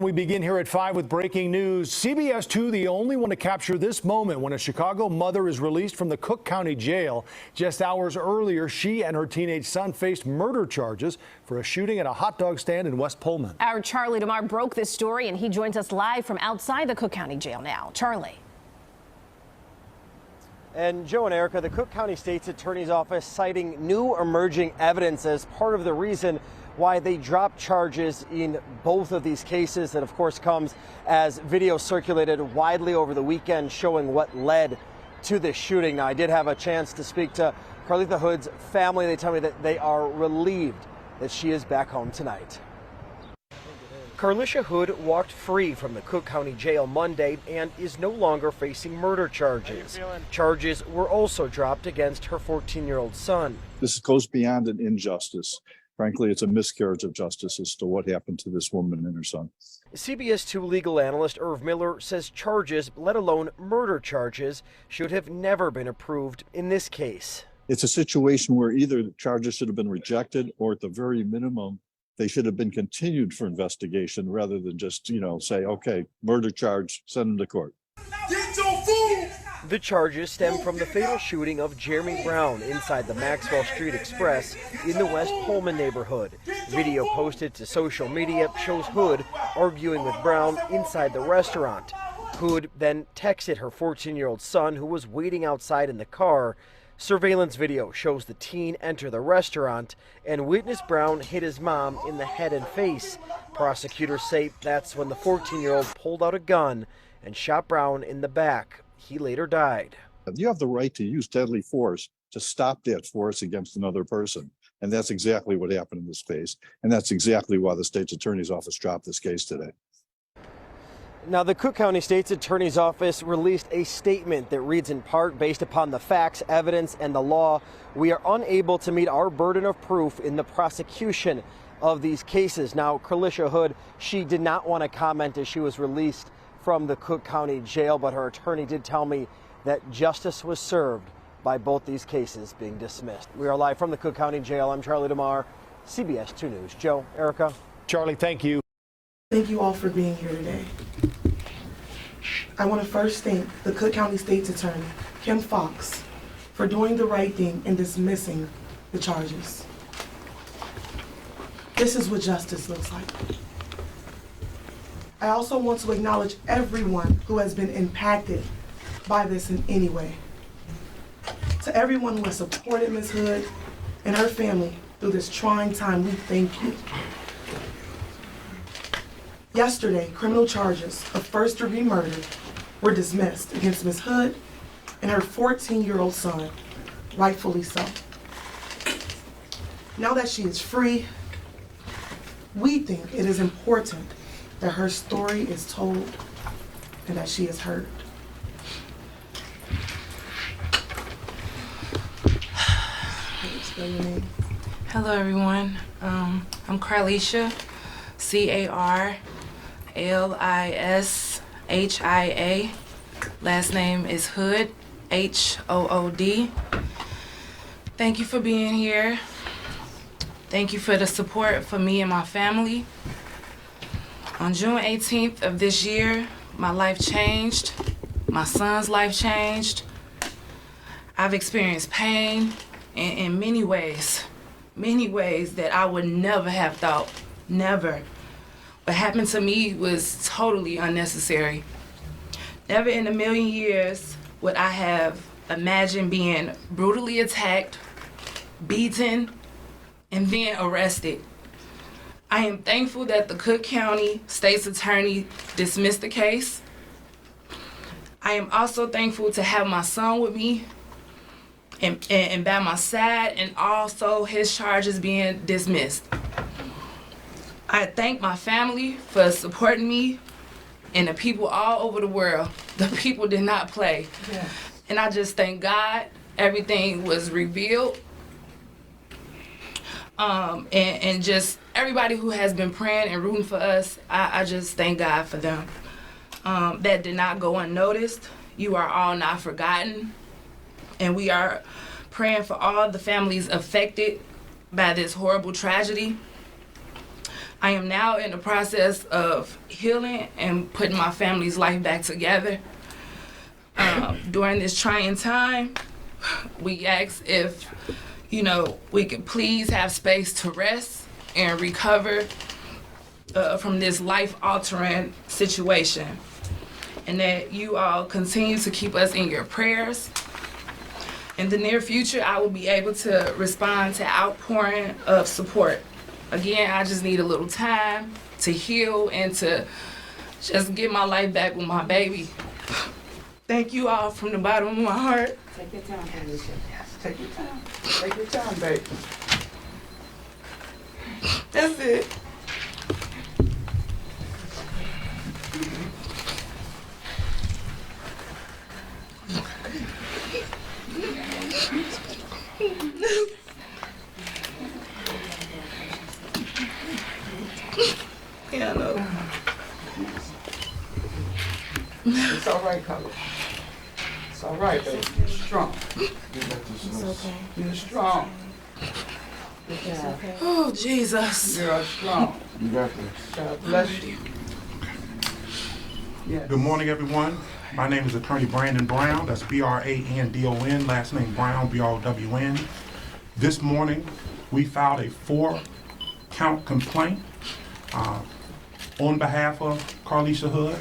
We begin here at 5 with breaking news. CBS 2, the only one to capture this moment when a Chicago mother is released from the Cook County Jail. Just hours earlier, she and her teenage son faced murder charges for a shooting at a hot dog stand in West Pullman. Our Charlie DeMar broke this story, and he joins us live from outside the Cook County Jail now. Charlie. And Joe and Erica, the Cook County State's Attorney's Office citing new emerging evidence as part of the reason why they dropped charges in both of these cases. That, of course, comes as video circulated widely over the weekend showing what led to this shooting. Now, I did have a chance to speak to Carletha Hood's family. They tell me that they are relieved that she is back home tonight. Carlisha Hood walked free from the Cook County Jail Monday and is no longer facing murder charges. Charges were also dropped against her 14-year-old son. This goes beyond an injustice. Frankly, it's a miscarriage of justice as to what happened to this woman and her son. CBS 2 legal analyst Irv Miller says charges, let alone murder charges, should have never been approved in this case. It's a situation where either the charges should have been rejected or at the very minimum, they should have been continued for investigation rather than just, say, okay, murder charge, send them to court. Get your food! The charges stem from the fatal shooting of Jeremy Brown inside the Maxwell Street Express in the West Pullman neighborhood. Video posted to social media shows Hood arguing with Brown inside the restaurant. Hood then texted her 14-year-old son, who was waiting outside in the car. Surveillance video shows the teen enter the restaurant and witness Brown hit his mom in the head and face. Prosecutors say that's when the 14-year-old pulled out a gun and shot Brown in the back. He later died. You have the right to use deadly force to stop that force against another person. And that's exactly what happened in this case. And that's exactly why the state's attorney's office dropped this case today. Now, the Cook County State's Attorney's Office released a statement that reads in part, based upon the facts, evidence, and the law, we are unable to meet our burden of proof in the prosecution of these cases. Now, Carlisha Hood, she did not want to comment as she was released from the Cook County Jail, but her attorney did tell me that justice was served by both these cases being dismissed. We are live from the Cook County Jail. I'm Charlie DeMar, CBS 2 News. Joe, Erica. Charlie, thank you. Thank you all for being here today. I want to first thank the Cook County State's Attorney, Kim Fox, for doing the right thing and dismissing the charges. This is what justice looks like. I also want to acknowledge everyone who has been impacted by this in any way. To everyone who has supported Ms. Hood and her family through this trying time, we thank you. Yesterday, criminal charges of first-degree murder were dismissed against Ms. Hood and her 14-year-old son, rightfully so. Now that she is free, we think it is important that her story is told and that she is heard. Hello, everyone. I'm Carlisha, Carlishia. Last name is Hood, Hood. Thank you for being here. Thank you for the support for me and my family. On June 18th of this year, my life changed. My son's life changed. I've experienced pain in many ways that I would never have thought, never. What happened to me was totally unnecessary. Never in a million years would I have imagined being brutally attacked, beaten, and then arrested. I am thankful that the Cook County State's Attorney dismissed the case. I am also thankful to have my son with me and by my side, and also his charges being dismissed. I thank my family for supporting me and the people all over the world. The people did not play. Yeah. And I just thank God everything was revealed. And just everybody who has been praying and rooting for us, I just thank God for them. That did not go unnoticed. You are all not forgotten. And we are praying for all the families affected by this horrible tragedy. I am now in the process of healing and putting my family's life back together. During this trying time, we asked if, we could please have space to rest and recover from this life-altering situation. And that you all continue to keep us in your prayers. In the near future, I will be able to respond to outpouring of support. Again, I just need a little time to heal and to just get my life back with my baby. Thank you all from the bottom of my heart. Take your time, Alicia. Yes, take your time. Take your time, baby. That's it. Yeah, I know. It's all right, Carla. It's all right, baby. You're strong. It's okay. You're strong. It's okay. Oh, Jesus. You're strong. You got this. God bless you. Yes. Good morning, everyone. My name is Attorney Brandon Brown. That's Brandon, last name Brown, BROWN. This morning, we filed a 4-count complaint on behalf of Carlisha Hood.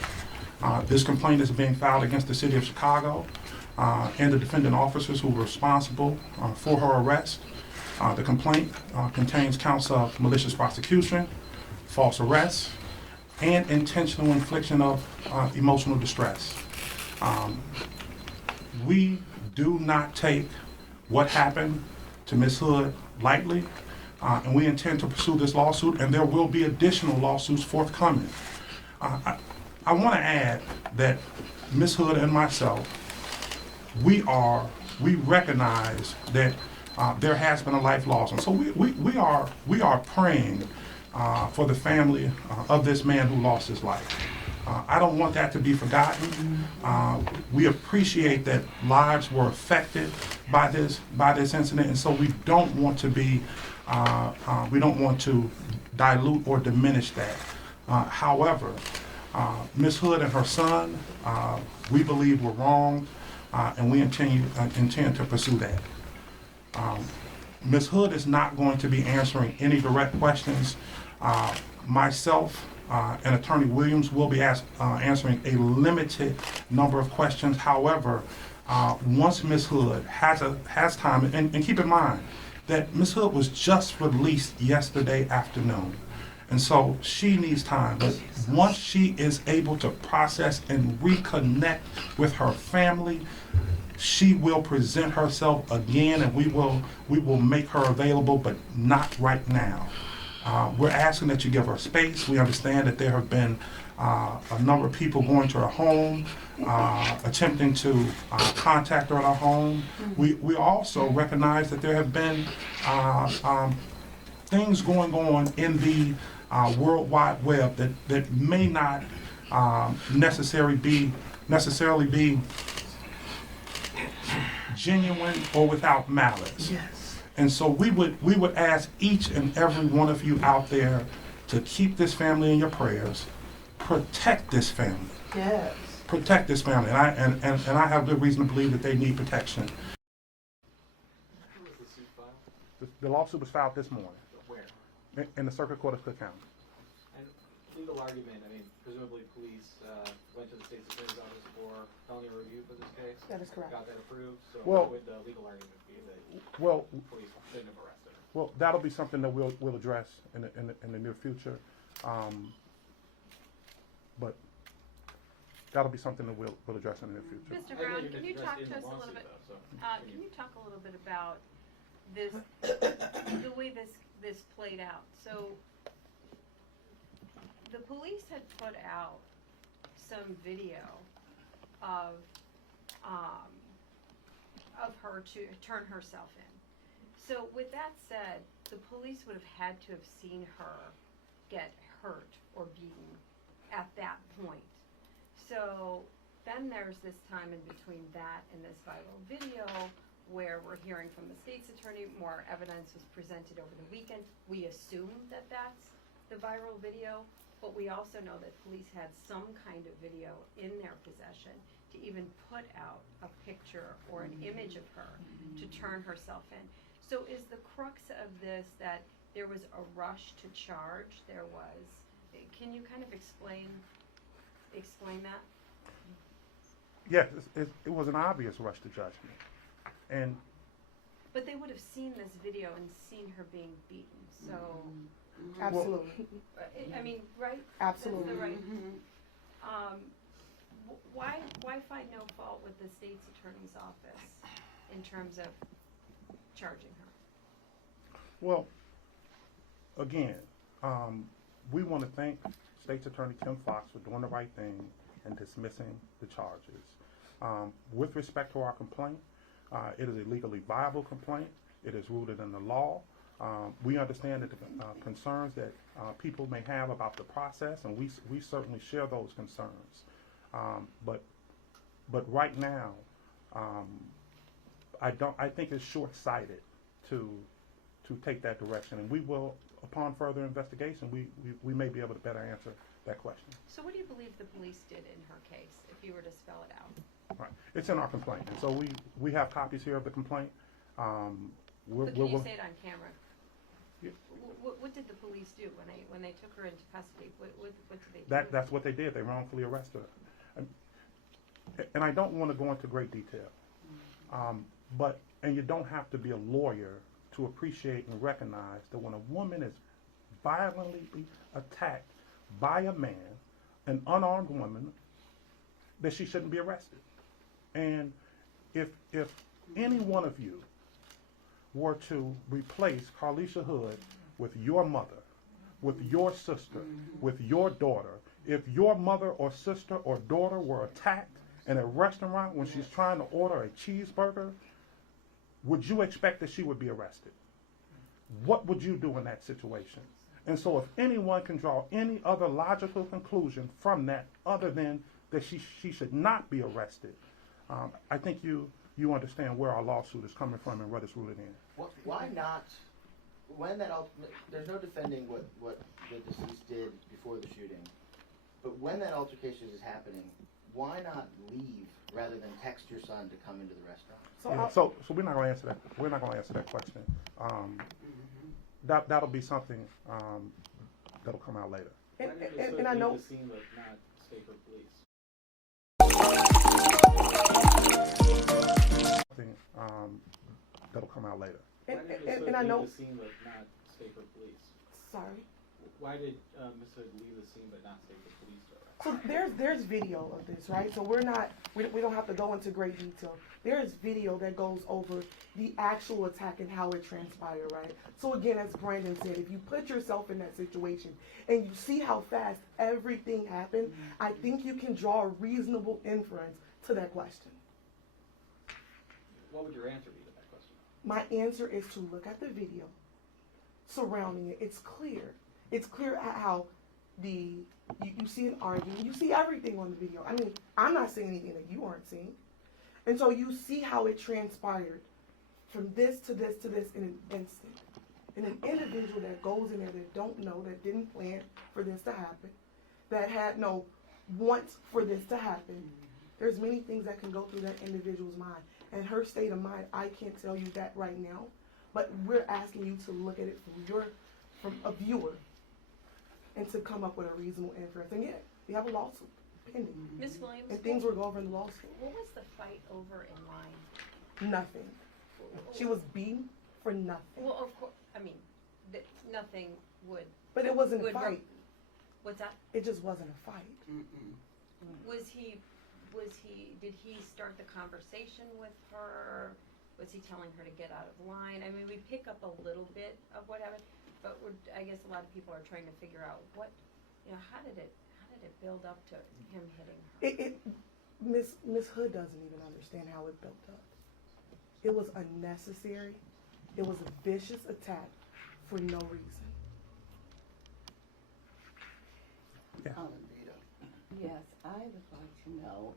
This complaint is being filed against the City of Chicago and the defendant officers who were responsible for her arrest. The complaint contains counts of malicious prosecution, false arrest, and intentional infliction of emotional distress. We do not take what happened to Ms. Hood lightly, and we intend to pursue this lawsuit, and there will be additional lawsuits forthcoming. I want to add that Ms. Hood and myself, we recognize that there has been a life lost, and so we are praying for the family of this man who lost his life. I don't want that to be forgotten. We appreciate that lives were affected by this incident, and so we don't want to dilute or diminish that. However, Ms. Hood and her son, we believe were wronged, and we intend to pursue that. Ms. Hood is not going to be answering any direct questions. Myself and Attorney Williams will be answering a limited number of questions. However, once Ms. Hood has time, and keep in mind that Ms. Hood was just released yesterday afternoon, and so she needs time. But once she is able to process and reconnect with her family, she will present herself again, and we will make her available, but not right now. We're asking that you give her space. We understand that there have been a number of people going to her home, attempting to contact her at her home. We also recognize that there have been things going on in the World Wide Web that may not necessarily be genuine or without malice. Yes. And so we would ask each and every one of you out there to keep this family in your prayers. Protect this family. Yes. Protect this family. And I have good reason to believe that they need protection. The lawsuit was filed this morning. Where? In the Circuit Court of Cook County. And legal argument, presumably police went to the state's attorney's office for felony review for this case? That is correct. Got that approved, so Well- what would the legal argument be that Well, police shouldn't have arrested her? Well, that'll be something that we'll address in the near future. But that'll be something that we'll address in the near future. Mr. I Brown, know you can didn't you address talk it in to the us a little lawsuit, bit? though, so Can you talk a little bit about this, the way this played out? So the police had put out some video of her to turn herself in. So with that said, the police would have had to have seen her get hurt or beaten at that point. So then there's this time in between that and this viral video where we're hearing from the state's attorney, more evidence was presented over the weekend. We assume that that's the viral video, but we also know that police had some kind of video in their possession to even put out a picture or an image of her to turn herself in. So is the crux of this that there was a rush to charge? Can you kind of explain that? Yes, it was an obvious rush to judgment. And But they would have seen this video and seen her being beaten, so, Absolutely. I mean, right? Absolutely. That's the right. Why find no fault with the state's attorney's office in terms of charging her? well, again, we want to thank State's Attorney Tim Fox for doing the right thing and dismissing the charges. With respect to our complaint, it is a legally viable complaint. It is rooted in the law. We understand that the concerns that people may have about the process, and we certainly share those concerns. But right now, I think it's short-sighted to take that direction, and we will, upon further investigation, we may be able to better answer that question. So what do you believe the police did in her case, if you were to spell it out? Right, it's in our complaint, and so we have copies here of the complaint. But can you say it on camera? Yeah. What did the police do when they took her into custody? What did they do? That's what they did. They wrongfully arrested her. And I don't want to go into great detail, and you don't have to be a lawyer to appreciate and recognize that when a woman is violently attacked by a man, an unarmed woman, that she shouldn't be arrested. And if any one of you were to replace Carlisha Hood with your mother, with your sister, with your daughter, if your mother or sister or daughter were attacked in a restaurant when she's trying to order a cheeseburger, would you expect that she would be arrested? What would you do in that situation? And so if anyone can draw any other logical conclusion from that other than that she should not be arrested, I think you understand where our lawsuit is coming from and what it's rooted in. Why not, there's no defending what the deceased did before the shooting, but when that altercation is happening, why not leave rather than text your son to come into the restaurant? So we're not going to answer that. We're not going to answer that question. That'll be something that'll come out later. And I know. The scene but not stay for police. Something that'll come out later. And I know. The scene but not stay for police. Sorry. Why did Ms. Hood leave the scene but not stay for police? So there's video of this, right? So we don't have to go into great detail. There's video that goes over the actual attack and how it transpired, right? So again, as Brandon said, if you put yourself in that situation and you see how fast everything happened, I think you can draw a reasonable inference to that question. What would your answer be to that question? My answer is to look at the video surrounding it. It's clear. It's clear how you see an argument. You see everything on the video. I mean, I'm not saying anything that you aren't seeing. And so you see how it transpired from this to this to this in an instant. And an individual that goes in there that don't know, that didn't plan for this to happen, that had no want for this to happen. There's many things that can go through that individual's mind. And her state of mind, I can't tell you that right now. But we're asking you to look at it from a viewer and to come up with a reasonable inference. And yeah, we have a lawsuit pending. Ms. Williams, And things will go over in the lawsuit. what was the fight over in line? Nothing. She was beaten for nothing. Well, of course, I mean, nothing would. But it wasn't a would fight. What's that? It just wasn't a fight. Did he start the conversation with her? Was he telling her to get out of line? I mean, we pick up a little bit of what happened, but I guess a lot of people are trying to figure out how did it build up to him hitting her? Miss Hood doesn't even understand how it built up. It was unnecessary. It was a vicious attack for no reason. Yeah. Yes, I would like to know,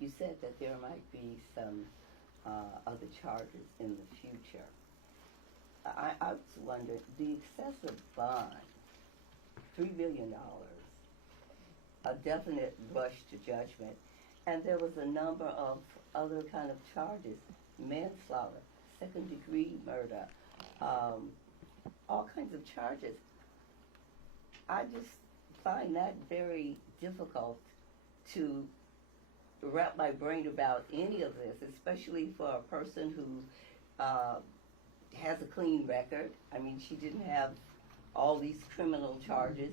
you said that there might be some other charges in the future. I was wondering, the excessive bond, $3 million, a definite rush to judgment, and there was a number of other kind of charges, manslaughter, second-degree murder, all kinds of charges. I just find that very difficult to wrap my brain about any of this, especially for a person who has a clean record. I mean, she didn't have all these criminal charges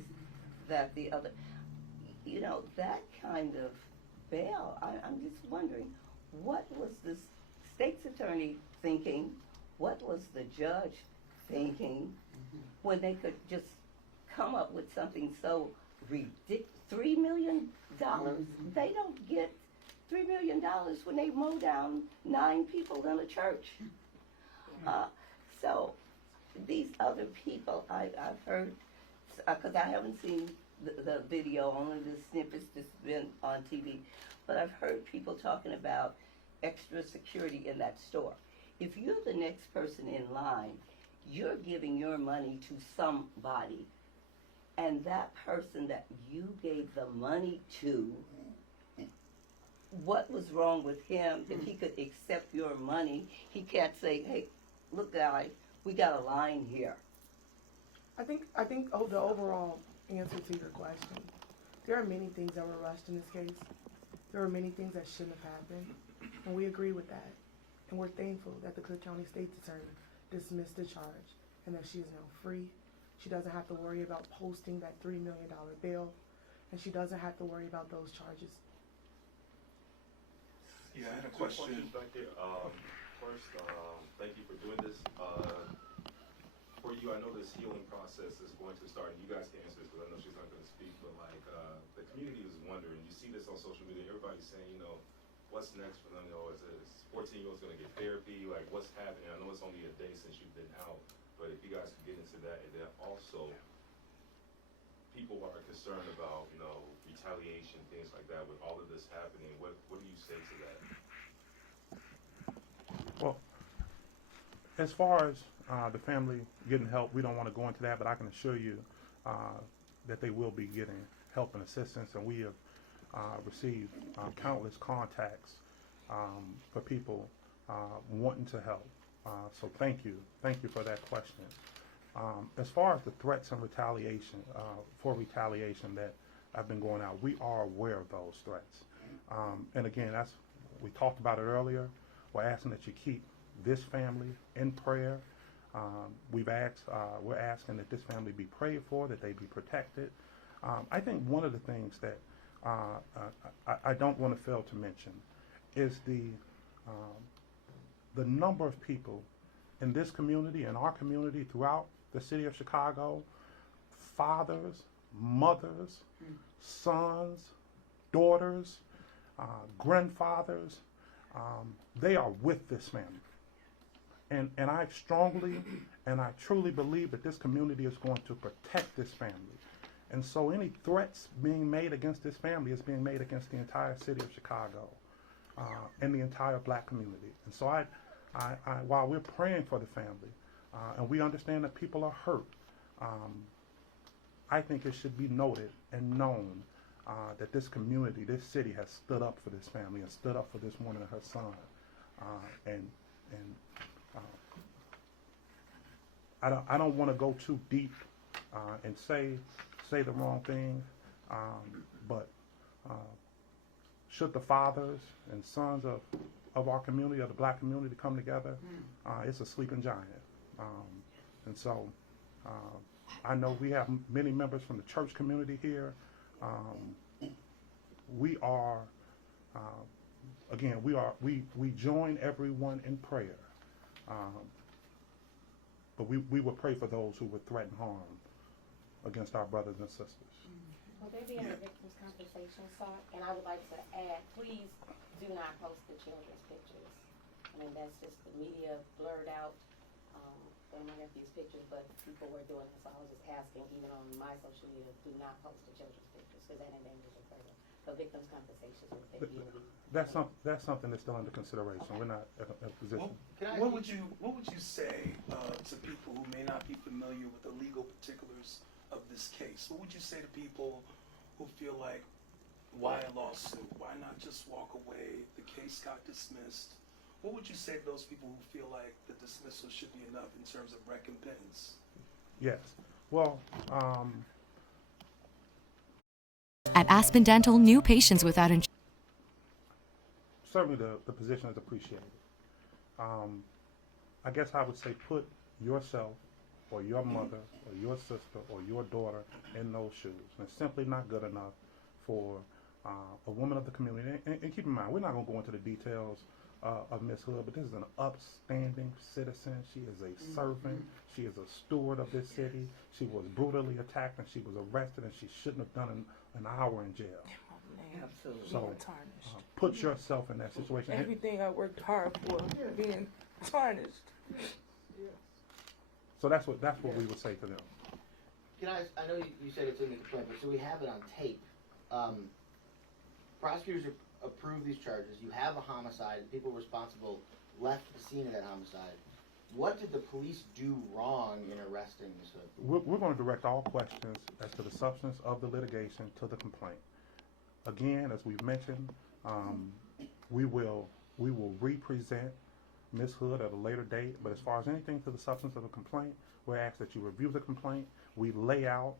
that the other, you know, that kind of bail. I'm just wondering, what was the state's attorney thinking? What was the judge thinking when they could just come up with something so ridiculous? $3 million. They don't get $3 million when they mow down 9 people in a church. So these other people, I've heard, because I haven't seen the video, only the snippets that's been on TV, but I've heard people talking about extra security in that store. If you're the next person in line, you're giving your money to somebody, and that person that you gave the money to, what was wrong with him if he could accept your money? He can't say, hey, look guys, we got a line here. I think the overall answer to your question, there are many things that were rushed in this case. There are many things that shouldn't have happened, and we agree with that. And we're thankful that the Cook County State's Attorney dismissed the charge and that she is now free. She doesn't have to worry about posting that $3 million bail, and she doesn't have to worry about those charges. Yeah, I had a question back there. First, thank you for doing this. For you, I know this healing process is going to start, and you guys can answer this because I know she's not going to speak, but like the community is wondering, you see this on social media, everybody's saying, you know, what's next for them? You know, is 14-year-olds going to get therapy? Like, what's happening? I know it's only a day since you've been out, but if you guys could get into that, and then also, people are concerned about, you know, retaliation, things like that. With all of this happening, what do you say to that? Well, as far as the family getting help, we don't want to go into that, but I can assure you that they will be getting help and assistance, and we have received countless contacts for people wanting to help. So thank you for that question. As far as the threats and retaliation, that have been going out, we are aware of those threats. And again, we talked about it earlier. We're asking that you keep this family in prayer. We're asking that this family be prayed for, that they be protected. I think one of the things that I don't want to fail to mention is the number of people in this community, in our community, throughout the city of Chicago, fathers, mothers, sons, daughters, grandfathers, they are with this family. And I strongly and I truly believe that this community is going to protect this family. And so any threats being made against this family is being made against the entire city of Chicago and the entire black community. And so while we're praying for the family, and we understand that people are hurt, I think it should be noted and known that this community, this city has stood up for this family and stood up for this woman and her son. I don't want to go too deep and say the wrong thing, but should the fathers and sons of our community, of the black community, come together, it's a sleeping giant. And so I know we have many members from the church community here. We are, again, we join everyone in prayer. But we will pray for those who would threaten harm against our brothers and sisters. Will there be a victim's compensation sought? And I would like to add, please do not post the children's pictures. I mean, that's just the media blurred out one of my nephew's pictures, but people were doing this. So I was just asking, even on my social media, do not post the children's pictures because that endangers your for victims' compensations with the DOE. That's something that's still under consideration. We're not in a position. What would you say to people who may not be familiar with the legal particulars of this case? What would you say to people who feel like, why a lawsuit? Why not just walk away? The case got dismissed. What would you say to those people who feel like the dismissal should be enough in terms of recompense? Yes. Well, At Aspen Dental, new patients without insurance. certainly the position is appreciated. I guess I would say put yourself or your mother or your sister or your daughter in those shoes. And it's simply not good enough for a woman of the community. And keep in mind, we're not going to go into the details of Ms. Hood, but this is an upstanding citizen. She is a servant. She is a steward of this city. She was brutally attacked and she was arrested, and she shouldn't have done an hour in jail. Absolutely. So put yourself in that situation. Everything I worked hard for being tarnished. So that's what we would say to them. Can I know you said it's in the complaint, but so we have it on tape. Prosecutors approve these charges. You have a homicide. The people responsible left the scene of that homicide. What did the police do wrong in arresting Ms. Hood? We're going to direct all questions as to the substance of the litigation to the complaint. Again, as we've mentioned, we will represent Ms. Hood at a later date, but as far as anything to the substance of the complaint, we ask that you review the complaint. We lay out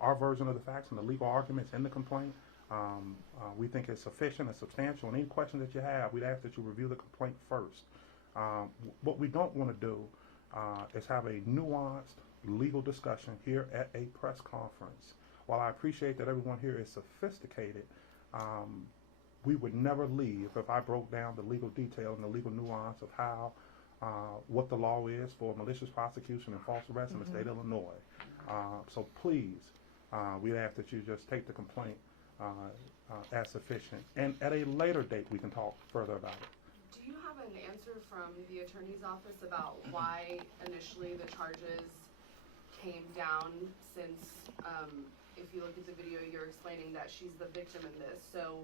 our version of the facts and the legal arguments in the complaint. We think it's sufficient and substantial, and any questions that you have, we'd ask that you review the complaint first. What we don't want to do is have a nuanced legal discussion here at a press conference. While I appreciate that everyone here is sophisticated, we would never leave if I broke down the legal detail and the legal nuance of how, what the law is for malicious prosecution and false arrest in the state of Illinois. So please, we ask that you just take the complaint as sufficient, and at a later date we can talk further about it. Do you have an answer from the attorney's office about why initially the charges came down, since if you look at the video, you're explaining that she's the victim in this. So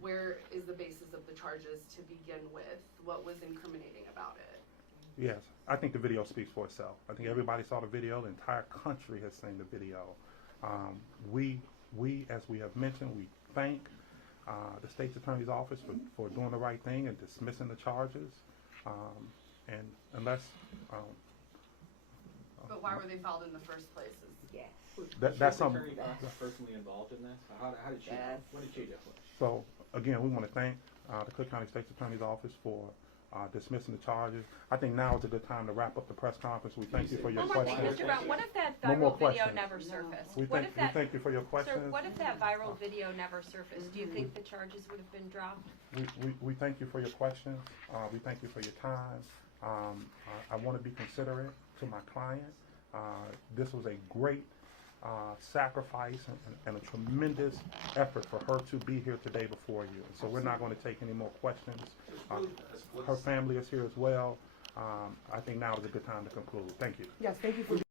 where is the basis of the charges to begin with? What was incriminating about it? Yes, I think the video speaks for itself. I think everybody saw the video. The entire country has seen the video. We, as we have mentioned, we thank the state's attorney's office for doing the right thing and dismissing the charges. And unless But why were they filed in the first place? Yes. that's something. Personally involved in this? How did she? What did she do? So again, we want to thank the Cook County State's Attorney's Office for dismissing the charges. I think now is a good time to wrap up the press conference. We thank you for your questions. Mr. Brown, what if that No more viral video questions. never surfaced? We thank you for your questions. Sir, what if that viral video never surfaced? Do you think the charges would have been dropped? We thank you for your questions. We thank you for your time. I want to be considerate to my client. This was a great sacrifice and a tremendous effort for her to be here today before you. So we're not going to take any more questions. Her family is here as well. I think now is a good time to conclude. Thank you. Yes, thank you for